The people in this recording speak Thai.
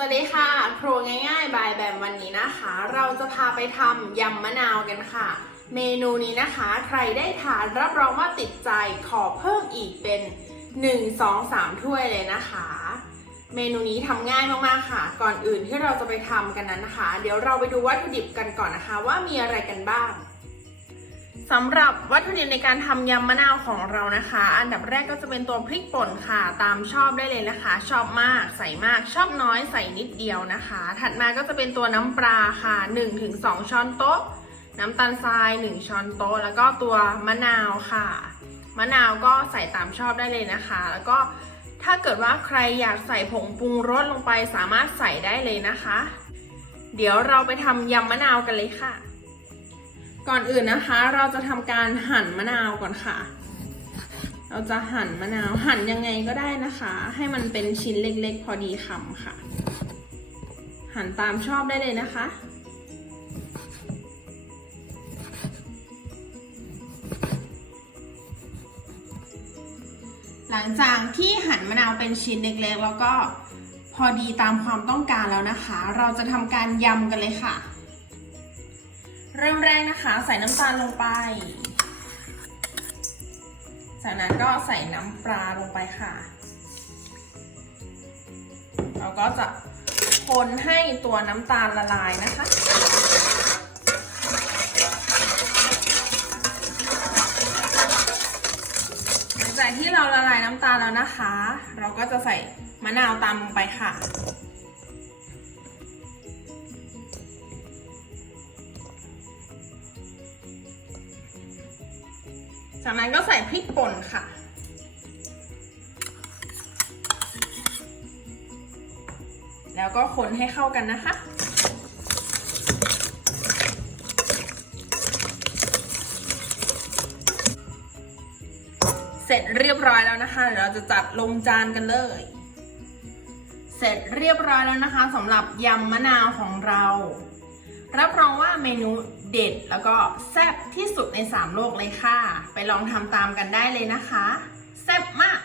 สวัสดีค่ะ ครัวง่ายๆ บายแบมวันนี้นะคะ เราจะพาไปทำยำมะนาวกันค่ะ เมนูนี้นะคะ ใครได้ทานรับรองว่าติดใจขอเพิ่มอีกเป็น 1 2 3 ถ้วยเลยนะคะ เมนูนี้ทำง่ายมากๆค่ะ ก่อนอื่นที่เราจะไปทำกันนั้นนะคะ เดี๋ยวเราไปดูวัตถุดิบกันก่อนนะคะ ว่ามีอะไรกันบ้าง สำหรับวัตถุดิบในการทำยำมะนาวของเรานะคะ อันดับแรกก็จะเป็นตัวพริกป่นค่ะ ตามชอบได้เลยนะคะ ชอบมากใส่มากชอบน้อยใส่นิดเดียวนะคะ ถัดมาก็จะเป็นตัวน้ำปลาค่ะ 1-2 ช้อนโต๊ะ น้ำตาลทราย 1 ช้อนโต๊ะ แล้วก็ตัวมะนาวค่ะ มะนาวก็ใส่ตามชอบได้เลยนะคะ แล้วก็ถ้าเกิดว่าใครอยากใส่ผงปรุงรสลงไปสามารถใส่ได้เลยนะคะ เดี๋ยวเราไปทำยำมะนาวกันเลยค่ะ ก่อนอื่นนะคะ เราจะทำการหั่นมะนาวก่อนค่ะ เราจะหั่นมะนาวหั่นยังไงก็ได้นะคะ ให้มันเป็นชิ้นเล็กๆ พอดีคำค่ะ หั่นตามชอบได้เลยนะคะหลังจากที่หั่นมะนาวเป็นชิ้นเล็กๆ แล้วก็พอดีตามความต้องการแล้วนะคะ เราจะทำการยำกันเลยค่ะ เริ่มแรกนะคะใส่น้ำตาลลงไป จากนั้นก็ใส่น้ำปลาลงไปค่ะ เราก็จะคนให้ตัวน้ำตาลละลายนะคะหลังจากที่เราละลายน้ำตาลแล้วนะคะ เราก็จะใส่มะนาวตามลงไปค่ะ จากนั้นก็ใส่พริกป่นค่ะ แล้วก็คนให้เข้ากันนะคะ เสร็จเรียบร้อยแล้วนะคะเดี๋ยวเราจะจัดลงจานกันเลย เสร็จเรียบร้อยแล้วนะคะสำหรับยำมะนาวของเรา รับรองว่าเมนูเด็ดแล้วก็แซ่บที่สุดใน 3 โลกเลยค่ะ ไปลองทำตามกันได้เลยนะคะ แซ่บมาก